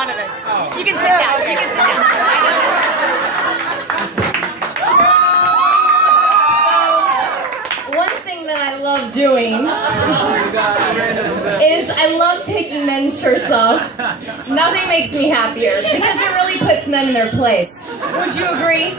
fun of it. You can sit down. You can sit down. So, one thing that I love doing is I love taking men's shirts off. Nothing makes me happier because it really puts men in their place. Would you agree?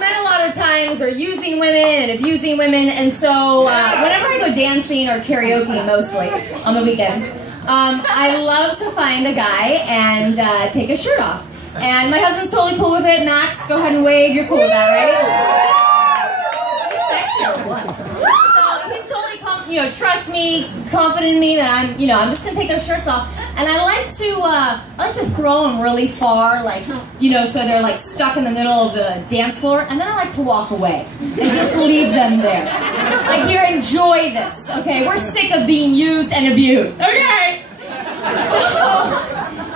Men a lot of times are using women and abusing women, and so whenever I go dancing or karaoke, mostly on the weekends, I love to find a guy and take his shirt off. And my husband's totally cool with it. Max, go ahead and wave. You're cool with that, right? Is he sexy or what? So he's totally, trust me, confident in me that I'm just gonna take their shirts off. And I like to throw them really far, so they're like stuck in the middle of the dance floor, and then I like to walk away and just leave them there. Like, here, enjoy this, okay? We're sick of being used and abused, okay?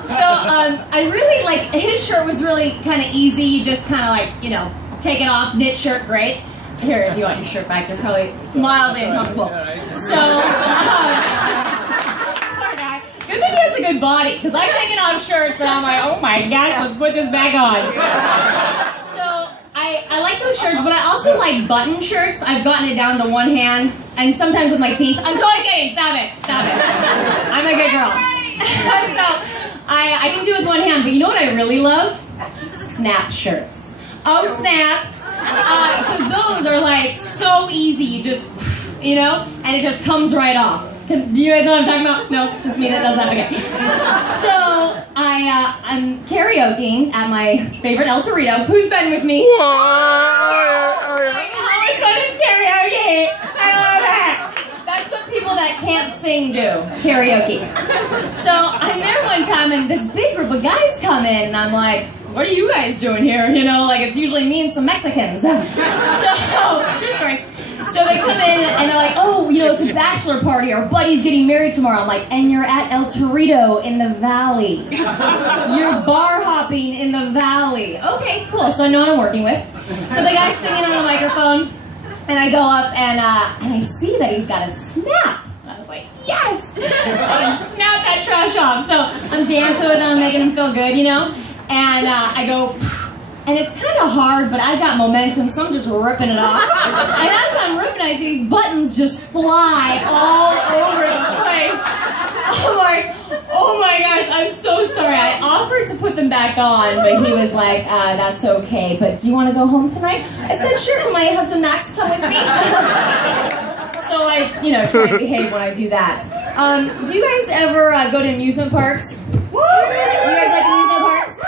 So I really his shirt was really kind of easy, just kind of take it off, knit shirt, great. Here, if you want your shirt back, you're probably mildly uncomfortable. So, good thing he has a good body, because I'm taking off shirts and I'm like, oh my gosh, let's put this back on. So I like those shirts, but I also like button shirts. I've gotten it down to one hand, and sometimes with my teeth. I'm totally kidding, stop it. I'm a good girl. So I can do it with one hand, but you know what I really love? Snap shirts. Oh, snap. Because those are so easy, you just, and it just comes right off. Do you guys know what I'm talking about? No, it's just me that does that. Okay. So I'm karaokeing at my favorite El Torito. Who's been with me? How much fun is karaoke? I love it. That's what people that can't sing do. Karaoke. So I'm there one time, and this big group of guys come in, and I'm like, what are you guys doing here? It's usually me and some Mexicans. So, true story. So they come in and they're like, oh, it's a bachelor party. Our buddy's getting married tomorrow. I'm like, and you're at El Torito in the valley. You're bar hopping in the valley. Okay, cool. So I know what I'm working with. So the guy's singing on the microphone, and I go up and I see that he's got a snap. I was like, yes! I can snap that trash off. So I'm dancing with him, making him feel good, And I go, and it's kind of hard, but I've got momentum, so I'm just ripping it off. And as I'm ripping, I see these buttons just fly all over the place. I'm like, oh my gosh, I'm so sorry. I offered to put them back on, but he was like, that's okay, but do you want to go home tonight? I said, sure, can my husband Max come with me? So I, try to behave when I do that. Do you guys ever go to amusement parks? You guys like amusement parks?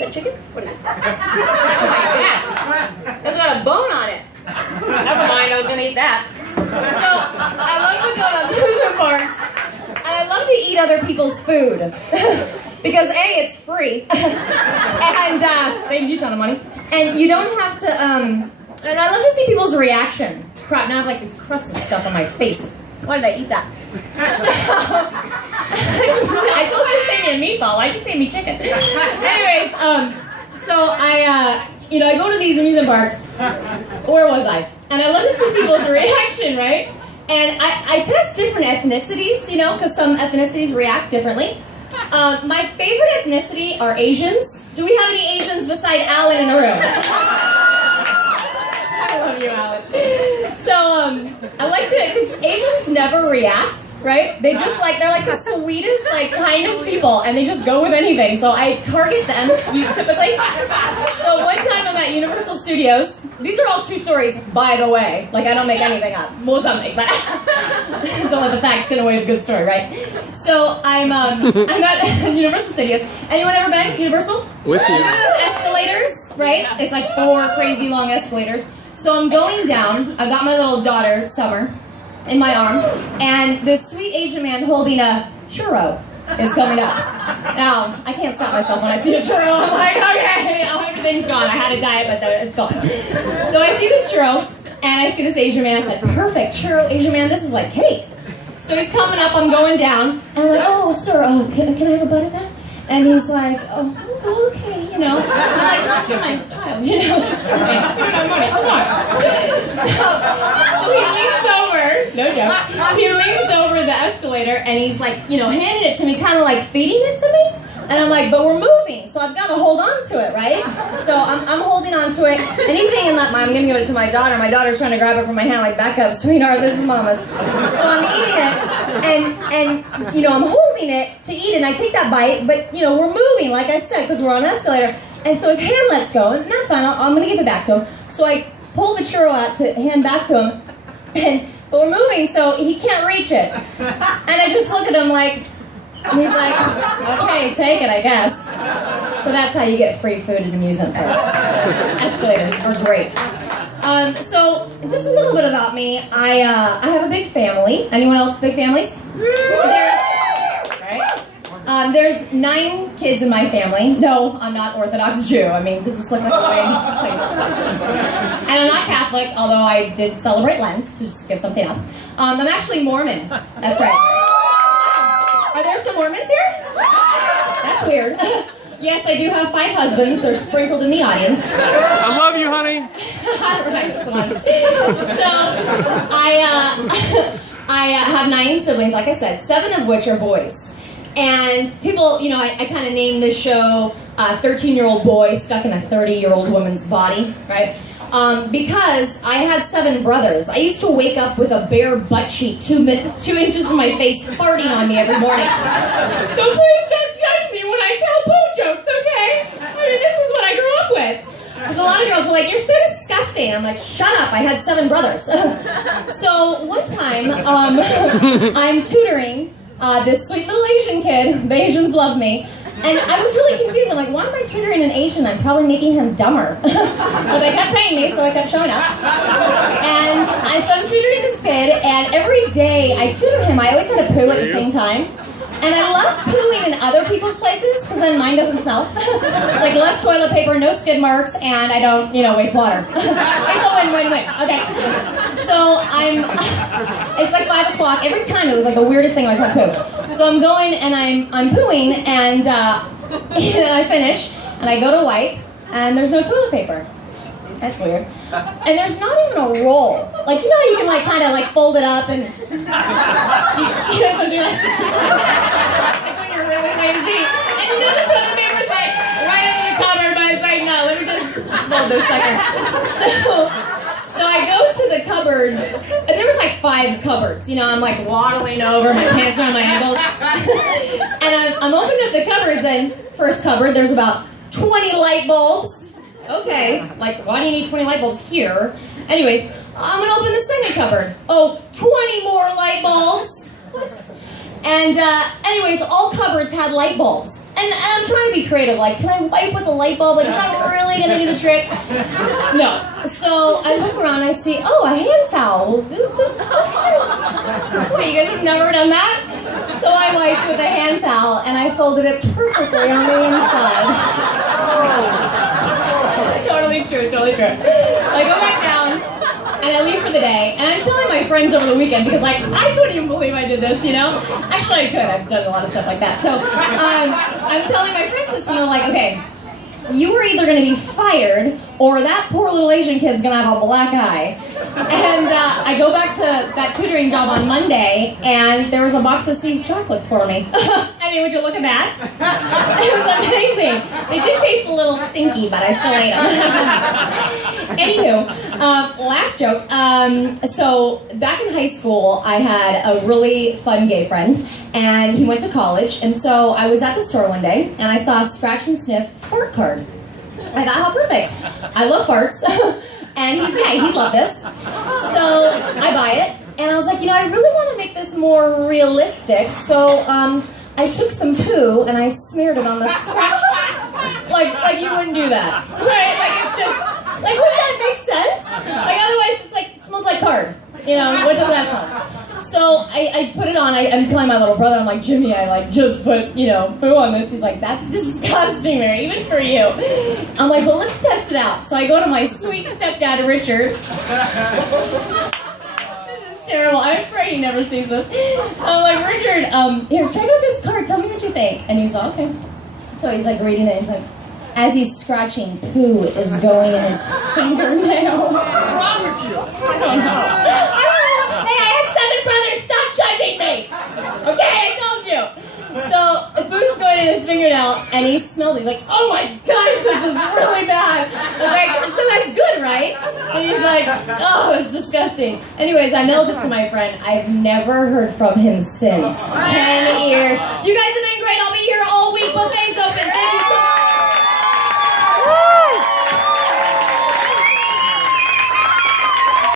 Is that chicken? What is that? It's got a bone on it. Never mind, I was going to eat that. So, I love to go to amusement parks, and I love to eat other people's food. Because A, it's free, and saves you a ton of money, and you don't have to, and I love to see people's reaction. Crap, now I have this crust of stuff on my face. Why did I eat that? So, I told you to save me a meatball. Why'd you save me chicken? Anyways, so I go to these amusement parks. Where was I? And I love to see people's reaction, right? And I test different ethnicities, because some ethnicities react differently. My favorite ethnicity are Asians. Do we have any Asians beside Alan in the room? I love you, Alan. So, I like to, because Asians never react, right? They just they're the sweetest, kindest people, and they just go with anything. So I target them, typically. So one time I'm at Universal Studios. These are all true stories, by the way. I don't make anything up. Well, something, but don't let the facts get away with a good story, right? So I'm at Universal Studios. Anyone ever been Universal? With you. You know those escalators, right? It's 4 crazy long escalators. So I'm going down. I've got my little daughter, Summer, in my arm, and this sweet Asian man holding a churro is coming up. Now, I can't stop myself when I see a churro. I'm like, okay, everything's gone. I had a diet, but it's gone. So I see this churro, and I see this Asian man. I said, perfect, churro, Asian man, this is like cake. So he's coming up, I'm going down, and I'm like, oh, sir, can I have a bite of that? And he's like, oh, okay, I'm like, that's for my child, she's like, give me my money, I'm sorry. So he leans over, No joke. He leans over the escalator and he's like, handing it to me, kind of like feeding it to me. And I'm like, but we're moving, so I've got to hold on to it, right? So I'm holding on to it. Anything in that, I'm going to give it to my daughter. My daughter's trying to grab it from my hand, like, back up, sweetheart, this is Mama's. So I'm eating it, and I'm holding it to eat it, and I take that bite, but, we're moving, like I said, because we're on an escalator. And so his hand lets go, and that's fine, I'm going to give it back to him. So I pull the churro out to hand back to him, but we're moving, so he can't reach it. And I just look at him like, and he's like, okay, take it, I guess. So that's how you get free food at amusement parks. Escalators are great. So just a little bit about me. I have a big family. Anyone else big families? There's 9 kids in my family. No, I'm not Orthodox Jew. I mean, does this look like a big place? And I'm not Catholic, although I did celebrate Lent to just give something up. I'm actually Mormon. That's right. Are there some Mormons here? That's weird. Yes, I do have 5 husbands. They're sprinkled in the audience. I love you, honey. Right, that's one. So, I have 9 siblings, like I said, 7 of which are boys. And people, I kind of named this show 13-year-old boy stuck in a 30-year-old woman's body, right? Because I had 7 brothers. I used to wake up with a bare butt cheek 2 inches from my face farting on me every morning. So please don't judge me when I tell poo jokes, okay? I mean, this is what I grew up with. Because a lot of girls are like, you're so disgusting. I'm like, shut up, I had 7 brothers. So one time, I'm tutoring this sweet little Asian kid. The Asians love me. And I was really confused. I'm like, why am I tutoring an Asian? I'm probably making him dumber. But they kept paying me, so I kept showing up. And so I'm tutoring this kid, and every day I tutor him, I always had to poo at the same time. And I love pooing in other people's places, because then mine doesn't smell. It's like less toilet paper, no skid marks, and I don't, waste water. It's a win-win-win. Okay. So it's like 5 o'clock. Every time it was like the weirdest thing I always had to poo. So I'm going and I'm pooing, and I finish, and I go to wipe, and there's no toilet paper. That's weird. And there's not even a roll. Like, how you can kind of fold it up and you guys don't do that. Like when you're really lazy. And the toilet paper's right under the cupboard, but it's like, no, let me just fold this sucker. So I go to the cupboards, and there was 5 cupboards. I'm waddling over, my pants around my ankles. And I'm opening up the cupboards, and first cupboard, there's about 20 light bulbs. Okay, why do you need 20 light bulbs here? Anyways, I'm gonna open the second cupboard. Oh, 20 more light bulbs. What? And anyways, all cupboards had light bulbs. And I'm trying to be creative, can I wipe with a light bulb? Is that really gonna do the trick? No. So I look around and I see, a hand towel. Wait, you guys have never done that? So I wiped with a hand towel and I folded it perfectly on the inside. Totally true. So I go back down, and I leave for the day, and I'm telling my friends over the weekend, because I couldn't even believe I did this, Actually, I could. I've done a lot of stuff like that. So I'm telling my friends this, and they're like, okay, you were either going to be fired, or that poor little Asian kid's going to have a black eye. And I go back to that tutoring job on Monday, and there was a box of See's chocolates for me. I mean, would you look at that? It was amazing. They did taste a little stinky, but I still ate them. Anywho, last joke. So back in high school, I had a really fun gay friend, and he went to college, and so I was at the store one day, and I saw a scratch and sniff fart card. I thought, how perfect. I love farts. And he's gay, he'd love this. So I buy it, and I was like, I really want to make this more realistic, so I took some poo and I smeared it on the scratch. Like you wouldn't do that, right? It's just, wouldn't that make sense? Otherwise it's it smells like card. What does that smell? So I put it on. I'm telling my little brother, I'm like, Jimmy, I just put, poo on this. He's like, that's disgusting, Mary, even for you. I'm like, well, let's test it out. So I go to my sweet stepdad, Richard. This is terrible. I'm afraid he never sees this. So I'm like, Richard, here, check out this card. Tell me what you think. And he's like, okay. So he's reading it. He's like, as he's scratching, poo is going in his fingernail. What's wrong with you? I don't know. Hey, I had 7 fingernail and he smells it. He's like, oh my gosh, this is really bad. I was like, so that's good, right? And he's like, oh, it's disgusting. Anyways, I mailed it to my friend. I've never heard from him since. 10 years. You guys have been great. I'll be here all week. Buffet's open. Thank you so much.